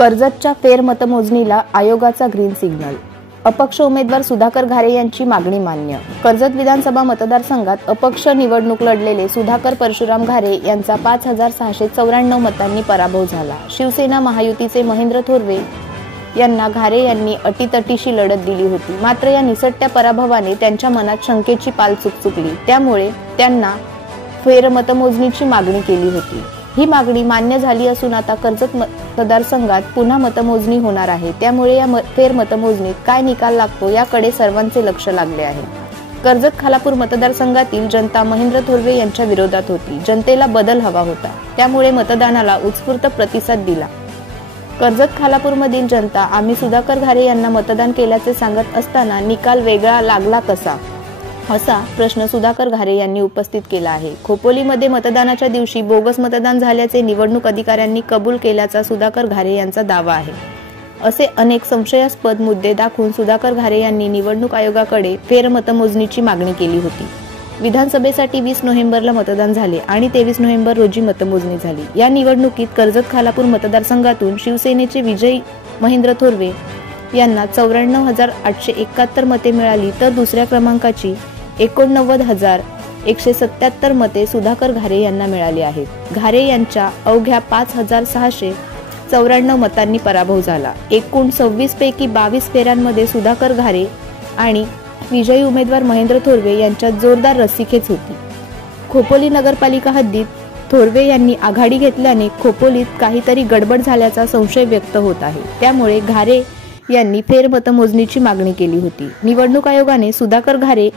कर्जतच्या फेरमतमोजणीला आयोगाचा green signal. अपक्ष उमेदवार सुधाकर घारे यांची मागणी मान्य. कर्जत विधानसभा मतदारसंघात अपक्ष निवडणूक लढलेले सुधाकर परशुराम घारे यांचा 5694 मतांनी पराभव झाला. शिवसेना महायुतीचे महेंद्र थोरवे यांना घारे यांनी अटीतटीशी लढत दिली होती. मात्र या निसटत्या पराभवाने त्यांच्या मनात शंकेची पाल चुकचुकली. त्यामुळे त्यांना फेरमतमोजणीची मागणी केली होती. ही मागणी मान्य झाली असून आता कर्जत मतदारसंघात पुन्हा मतमोजणी होणार आहे. त्यामुळे या फेरमतमोजणीत काय निकाल लागतो याकडे सर्वांचे लक्ष लागले आहे. कर्जत खालापूर मतदारसंघातील जनता महेंद्र थोरवे यांच्या विरोधात होती. जनतेला बदल हवा होता, त्यामुळे मतदानाला उत्स्फूर्त प्रतिसाद दिला. कर्जत खालापूरमधील जनता आम्ही सुधाकर घारे यांना मतदान केल्याचे सांगत असताना निकाल वेगळा लागला कसा, असा प्रश्न सुधाकर घारे यांनी उपस्थित केला आहे. खोपोलीमध्ये मतदानाच्या दिवशी बोगस मतदान झाल्याचे निवडणूक अधिकाऱ्यांनी कबूल केल्याचा सुधाकर घारे यांचा दावा आहे. असे अनेक संशयास्पद मुद्दे दाखवून सुधाकर घारे यांनी निवडणूक आयोगाकडे फेरमतमोजणीची मागणी केली होती. विधानसभेसाठी 20 नोव्हेंबरला मतदान झाले आणि 23 नोव्हेंबर रोजी मतमोजणी झाली. या निवडणुकीत कर्जत खालापूर मतदारसंघातून शिवसेनेचे विजयी महेंद्र थोरवे यांना 94,871 मते मिळाली, तर दुसऱ्या क्रमांकाची 89,177 मते सुधाकर घारे यांना मिळाली आहेत. घारे यांच्या अवघ्या 5,694 मतांनी पराभव झाला. एकूण 26 पैकी 22 फेऱ्यांमध्ये सुधाकर घारे आणि विजयी उमेदवार महेंद्र थोरवे यांच्यात जोरदार रस्सीखेच होती. खोपोली नगरपालिका हद्दीत थोरवे यांनी आघाडी घेतल्याने खोपोलीत काहीतरी गडबड झाल्याचा संशय व्यक्त होत आहे. त्यामुळे घारे यांनी फेरमतमोजणीची मागणी केली होती. निवडणूक आयोगाने सुधाकर घारे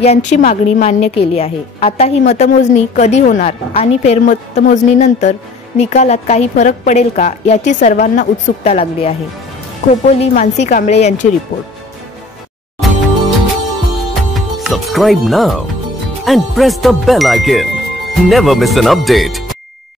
यांची मागणी मान्य केली आहे. आता ही मतमोजणी कधी होणार आणि फेरमतमोजणीनंतर निकालात काही फरक पडेल का, याची सर्वांना उत्सुकता लागली आहे. खोपोली मानसी कांबळे यांची report. Subscribe now and press the bell icon. Never miss an update.